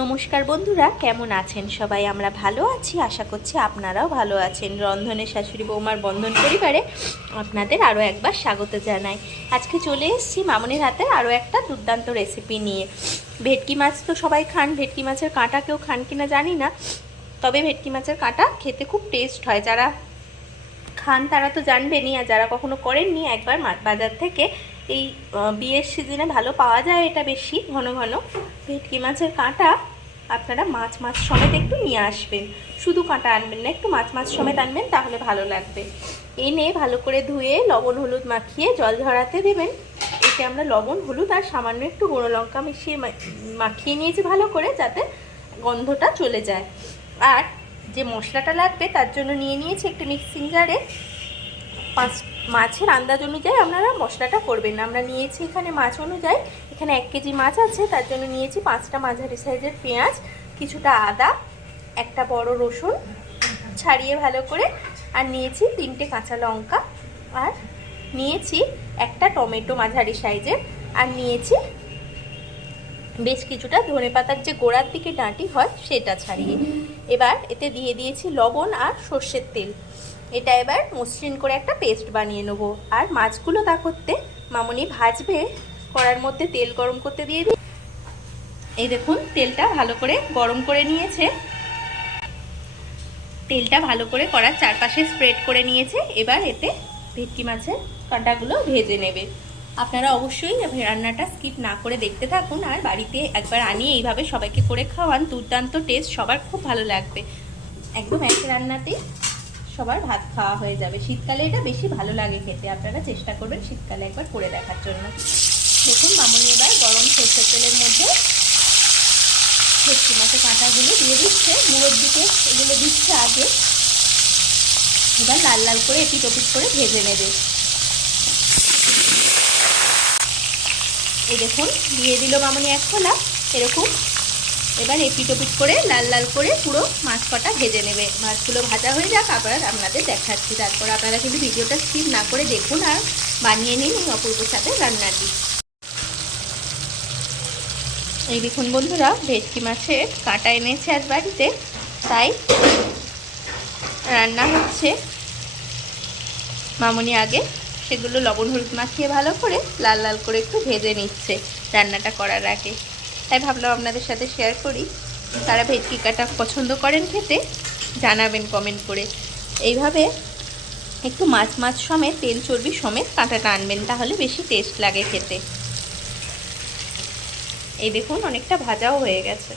নমস্কার বন্ধুরা, কেমন আছেন সবাই? আমরা ভালো আছি, আশা করছি আপনারাও ভালো আছেন। রন্ধনের শাশুড়ি বৌমার বন্ধন পরিবারে আপনাদের আরও একবার স্বাগত জানাই। আজকে চলে এসেছি মামনির হাতে আরও একটা দুর্দান্ত রেসিপি নিয়ে। ভেটকি মাছ তো সবাই খান, ভেটকি মাছের কাঁটা কেউ খান কিনা জানি না। তবে ভেটকি মাছের কাঁটা খেতে খুব টেস্ট হয়। যারা খান তারা তো জানবেনই, আর যারা কখনো করেননি, একবার বাজার থেকে এই বিয়ের সিজনে ভালো পাওয়া যায় এটা বেশি, ঘন ঘন। ভেটকি মাছের কাঁটা আপনারা মাছ মাছ সমেত একটু নিয়ে আসবেন। শুধু কাঁটা আনবেন না, একটু মাছ মাছ সমেত আনবেন, তাহলে ভালো লাগবে। এনে ভালো করে ধুয়ে লবণ, হলুদ মাখিয়ে জল ঝরাতে দেবেন। এতে আমরা লবণ, হলুদ আর সামান্য একটু গুঁড়ো লঙ্কা মিশিয়ে মাখিয়ে নিয়েছি ভালো করে, যাতে গন্ধটা চলে যায়। আর যে মশলাটা লাগবে, তার জন্য নিয়ে নিয়েছি একটি মিক্সিং জারে। পাঁচ, মাছের আন্দাজ অনুযায়ী আপনারা মশলাটা করবেন আমরা নিয়েছি এখানে মাছ অনুযায়ী এখানে এক কেজি মাছ আছে, তার জন্য নিয়েছি পাঁচটা মাঝারি সাইজের পেঁয়াজ, কিছুটা আদা, একটা বড় রসুন ছাড়িয়ে ভালো করে, আর নিয়েছি তিনটে কাঁচা লঙ্কা, আর নিয়েছি একটা টমেটো মাঝারি সাইজের, আর নিয়েছি বেশ কিছুটা ধনে পাতার যে গোড়ার দিকে ডাঁটি হয় সেটা ছাড়িয়ে। এবার এতে দিয়ে দিয়েছি লবণ আর সর্ষের তেল। এটা এবার মসৃণ করে একটা পেস্ট বানিয়ে নেব। আর মাছগুলো তা করতে মামনি ভাজবে কড়ার মধ্যে তেল গরম করতে দিয়ে দিই। এই দেখুন, তেলটা ভালো করে গরম করে নিয়েছে। তেলটা ভালো করে কড়ার চারপাশে স্প্রেড করে নিয়েছে। এবার এতে ভেটকি মাছের কাঁটাগুলো ভেজে নেবে। আপনারা অবশ্যই রান্নাটা স্কিপ না করে দেখতে থাকুন আর বাড়িতে একবার আনিয়ে এইভাবে সবাইকে করে খাওয়ান। দুর্দান্ত টেস্ট সবার খুব ভালো লাগবে। একদম এক রান্নাতে সবার ভাত খাওয়া হয়ে যাবে। শীতকালে এটা বেশি ভালো লাগে খেতে। আপনারা চেষ্টা করবেন শীতকালে একবার করে দেখার জন্য। দেখুন মামনি এবার গরম সরষের তেলের মধ্যে ভেটকি মাছের কাঁটাগুলো দিয়ে দিচ্ছে। মুড়োর দিকে এগুলো দিচ্ছে আগে। এবার লাল লাল করে এপিট ওপিট করে ভেজে নেবে। এই দেখুন, দিয়ে দিল মামনি এক খোলা এরকম। এবার এপিট ওপিট করে লাল লাল করে পুরো মাছ কটা ভেজে নেবে। মাছগুলো ভাজা হয়ে যাক, আবার আপনাদের দেখাচ্ছি। তারপর আপনারা কিন্তু ভিডিওটা স্কিপ না করে দেখুন আর বানিয়ে নিন অপূর্ব সাথে রান্নাটি। এই দেখুন বন্ধুরা, ভেটকি মাছের কাঁটা এনেছে আজ বাড়িতে। তাই রান্না হচ্ছে। মামনি আগে সেগুলো লবণ হলুদ মাখিয়ে ভালো করে লাল লাল করে একটু ভেজে নিচ্ছে রান্নাটা করার আগে। তাই ভাবলাম আপনাদের সাথে শেয়ার করি। তারা ভেটকি কাটা পছন্দ করেন খেতে, জানাবেন কমেন্ট করে। এইভাবে একটু মাছ মাছ সমেত, তেল চর্বি সমেত কাঁটাটা আনবেন, তাহলে বেশি টেস্ট লাগে খেতে। এই দেখুন, অনেকটা ভাজাও হয়ে গেছে।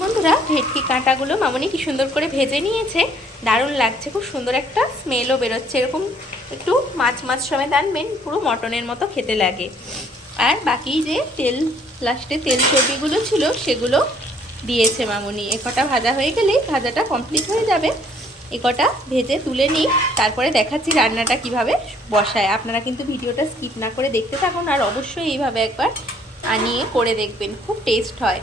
বন্ধুরা, ভেটকি কাঁটাগুলো মামনি কি সুন্দর করে ভেজে নিয়েছে। দারুণ লাগছে, খুব সুন্দর একটা স্মেলও বেরোচ্ছে। এরকম একটু মাছ মাছ সমেত আনবেন, পুরো মটনের মতো খেতে লাগে। আর বাকি যে তেল, লাস্টে তেল চর্বিগুলো ছিল, সেগুলো দিয়েছে মামুনি। এ কটা ভাজা হয়ে গেলেই ভাজাটা কমপ্লিট হয়ে যাবে। এ কটা ভেজে তুলে নিই। তারপরে দেখাচ্ছি রান্নাটা কীভাবে বসায়। আপনারা কিন্তু ভিডিওটা স্কিপ না করে দেখতে থাকুন আর অবশ্যই এইভাবে একবার আনিয়ে করে দেখবেন। খুব টেস্ট হয়।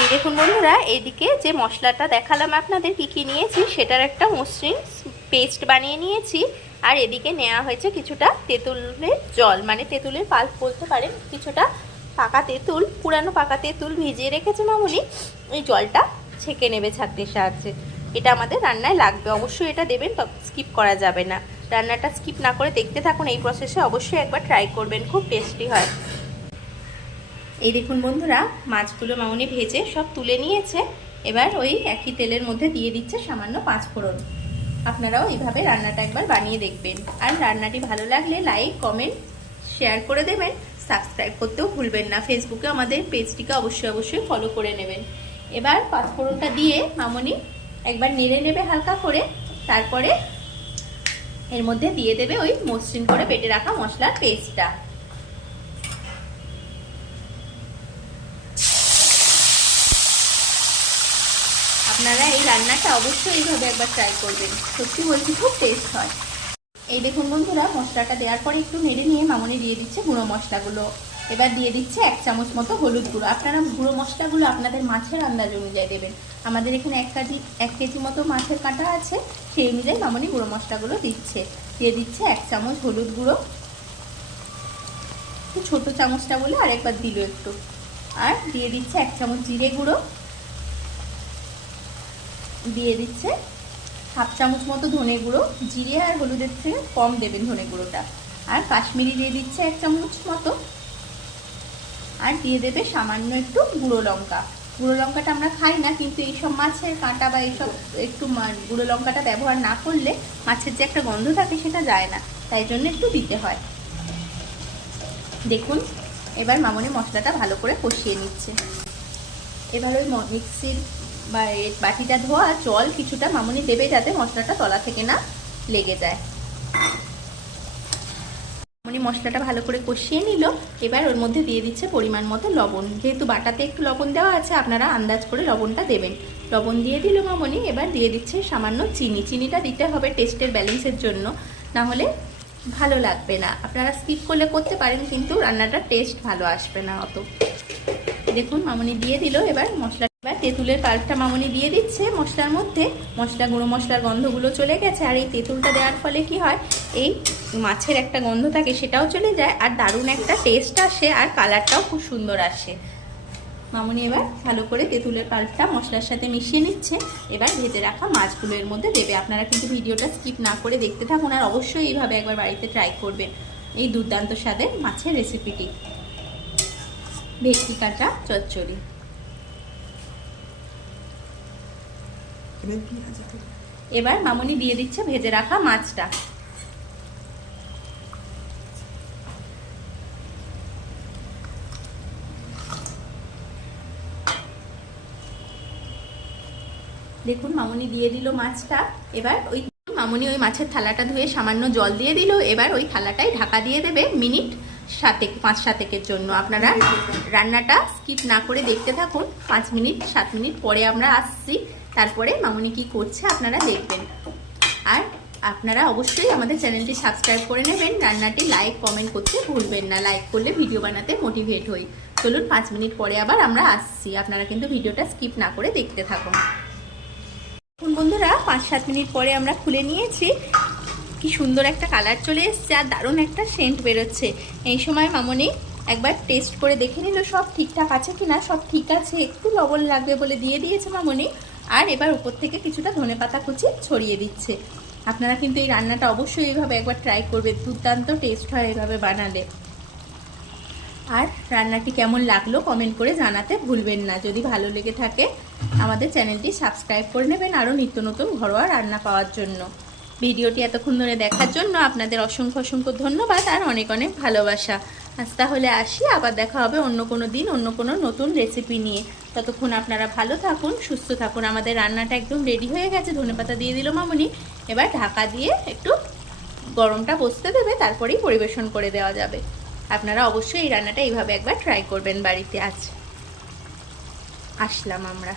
এই দেখুন বন্ধুরা, এদিকে যে মশলাটা দেখালাম আপনাদের কী কী নিয়েছি, সেটার একটা মসৃণ পেস্ট বানিয়ে নিয়েছি। আর এদিকে নেওয়া হয়েছে কিছুটা তেঁতুলের জল। মানে তেঁতুলের পাল্প বলতে পারেন, কিছুটা পাকা তেঁতুল, পুরানো পাকা তেঁতুল ভিজিয়ে রেখেছে মামুনি। এই জলটা ছেঁকে নেবে ছাঁকনির সাহায্যে। এটা আমাদের রান্নায় লাগবে। অবশ্যই এটা দেবেন স্কিপ করা যাবে না। রান্নাটা স্কিপ না করে দেখতে থাকুন এই প্রসেসে অবশ্যই একবার ট্রাই করবেন, খুব টেস্টি হয়। এই দেখুন বন্ধুরা, মাছগুলো মামনি ভেজে সব তুলে নিয়েছে। এবার ওই একই তেলের মধ্যে দিয়ে দিচ্ছে সামান্য পাঁচ ফোড়ন আপনারাও এইভাবে রান্নাটা একবার বানিয়ে দেখবেন। আর রান্নাটি ভালো লাগলে লাইক কমেন্ট শেয়ার করে দেবেন। সাবস্ক্রাইব করতেও ভুলবেন না। ফেসবুকে আমাদের পেজটিকে অবশ্যই অবশ্যই ফলো করে নেবেন। এবার পাঁচফোড়নটা দিয়ে মামনি একবার নেড়ে নেবে হালকা করে, তারপরে এর মধ্যে দিয়ে দেবে ওই মসৃণ করে পেটে রাখা মশলার পেস্টটা। আপনারা এই রান্নাটা অবশ্যই এইভাবে একবার ট্রাই করবেন। সত্যি বলছি খুব টেস্ট হয়। এই দেখুন বন্ধুরা, মশলাটা দেওয়ার পরে একটু নেড়ে নিয়ে মামনি দিয়ে দিচ্ছে গুঁড়ো মশলাগুলো। এবার দিয়ে দিচ্ছে এক চামচ মতো হলুদ গুঁড়ো। আপনারা গুঁড়ো মশলাগুলো আপনাদের মাছের আন্দাজ অনুযায়ী দেবেন। আমাদের এখানে এক কেজি এক কেজি মতো মাছের কাঁটা আছে, সেই অনুযায়ী মামনি গুঁড়ো মশলাগুলো দিচ্ছে। দিয়ে দিচ্ছে এক চামচ হলুদ গুঁড়ো। ছোটো চামচটা বলে আরেকবার দিল একটু। আর দিয়ে দিচ্ছে এক চামচ জিরে গুঁড়ো। দিয়ে দিচ্ছে হাফ চামচ মতো ধনে গুঁড়ো। জিরে আর হলুদের থেকে কম দেবেন ধনে গুঁড়োটা। আর কাশ্মীরি দিয়ে দিচ্ছে এক চামচ মতো আর দিয়ে দেবে সামান্য একটু গুঁড়ো লঙ্কা। গুঁড়ো লঙ্কাটা আমরা খাই না, কিন্তু এইসব মাছের কাঁটা বা এইসব একটু গুঁড়ো লঙ্কাটা ব্যবহার না করলে মাছের যে একটা গন্ধ থাকে সেটা যায় না, তাই জন্য একটু দিতে হয়। দেখুন, এবার মামনি মশলাটা ভালো করে কষিয়ে নিচ্ছে। এবার ওই মিক্সির বা বাটিটা ধোয়া জল কিছুটা মামনি দেবে যাতে মশলাটা তলা থেকে না লেগে যায়। মামনি মশলাটা ভালো করে কষিয়ে নিল। এবার ওর মধ্যে দিয়ে দিচ্ছে পরিমাণ মতো লবণ। যেহেতু বাটাতে একটু লবণ দেওয়া আছে, আপনারা আন্দাজ করে লবণটা দেবেন। লবণ দিয়ে দিল মামনি, এবার দিয়ে দিচ্ছে সামান্য চিনি। চিনিটা দিতে হবে টেস্টের ব্যালেন্সের জন্য, না হলে ভালো লাগবে না। আপনারা স্কিপ করলে করতে পারেন, কিন্তু রান্নাটা টেস্ট ভালো আসবে না অত। দেখুন, মামনি দিয়ে দিল, এবার মশলা এবার তেঁতুলের পাল্পটা মামনি দিয়ে দিচ্ছে মশলার মধ্যে। মশলা, গুঁড়ো মশলার গন্ধগুলো চলে গেছে আর এই তেঁতুলটা দেওয়ার ফলে কি হয়, এই মাছের একটা গন্ধ থাকে সেটাও চলে যায় আর দারুণ একটা টেস্ট আসে আর কালারটাও খুব সুন্দর আসে। মামনি এবার ভালো করে তেঁতুলের পাল্পটা মশলার সাথে মিশিয়ে নিচ্ছে। এবার ভেজে রাখা মাছগুলো এর মধ্যে দেবে। আপনারা কিন্তু ভিডিওটা স্কিপ না করে দেখতে থাকুন আর অবশ্যই এইভাবে একবার বাড়িতে ট্রাই করবেন এই দুর্দান্ত স্বাদের মাছের রেসিপিটি ভেটকি কাঁচা চচ্চড়ি। এবার মামনি দিয়ে দিচ্ছে ভেজে রাখা মাছটা। দেখুন, মামনি দিয়ে দিল মাছটা। এবার ওই মামনি ওই মাছের থালাটা ধুয়ে সামান্য জল দিয়ে দিল। এবার ওই থালাটাই ঢাকা দিয়ে দেবে মিনিট সাতেক, পাঁচ সাতেকের জন্য। আপনারা রান্নাটা স্কিপ না করে দেখতে থাকুন। পাঁচ মিনিট, সাত মিনিট পরে আমরা আসছি। তারপরে মামনি কি করছে আপনারা দেখবেন। আর আপনারা অবশ্যই আমাদের চ্যানেলটি সাবস্ক্রাইব করে নেবেন। রান্নাটি লাইক কমেন্ট করতে ভুলবেন না। লাইক করলে ভিডিও বানাতে মোটিভেট হই। চলুন পাঁচ মিনিট পরে আবার আমরা আসছি। আপনারা কিন্তু ভিডিওটা স্কিপ না করে দেখতে থাকুন। এখন বন্ধুরা, পাঁচ সাত মিনিট পরে আমরা খুলে নিয়েছি। কি সুন্দর একটা কালার চলে এসছে আর দারুণ একটা সেন্ট বেরোচ্ছে। এই সময় মামনি একবার টেস্ট করে দেখে নিল সব ঠিকঠাক আছে কিনা। সব ঠিক আছে, একটু লবণ লাগবে বলে দিয়ে দিয়েছে মামনি। আর এবার উপর থেকে কিছুটা ধনে পাতা কুচি ছড়িয়ে দিচ্ছে। আপনারা কিন্তু এই রান্নাটা অবশ্যই এইভাবে একবার ট্রাই করবে দুর্দান্ত টেস্ট হয় এইভাবে বানালে। আর রান্নাটি কেমন লাগল কমেন্ট করে জানাতে ভুলবেন না। যদি ভালো লেগে থাকে, আমাদের চ্যানেলটি সাবস্ক্রাইব করে নেবেন আরও নিত্য নতুন ঘরোয়া রান্না পাওয়ার জন্য। ভিডিওটি এতক্ষণ ধরে দেখার জন্য আপনাদের অসংখ্য অসংখ্য ধন্যবাদ আর অনেক অনেক ভালোবাসা। আজ তাহলে আসি, আবার দেখা হবে অন্য কোনো দিন, অন্য কোনো নতুন রেসিপি নিয়ে। ততক্ষণ আপনারা ভালো থাকুন, সুস্থ থাকুন। আমাদের রান্নাটা একদম রেডি হয়ে গেছে, ধনেপাতা দিয়ে দিল মামুনি। এবার ঢাকা দিয়ে একটু গরমটা বসতে দেবে, তারপরেই পরিবেশন করে দেওয়া যাবে। আপনারা অবশ্যই এই রান্নাটা এইভাবে একবার ট্রাই করবেন বাড়িতে। আজ আসলাম আমরা।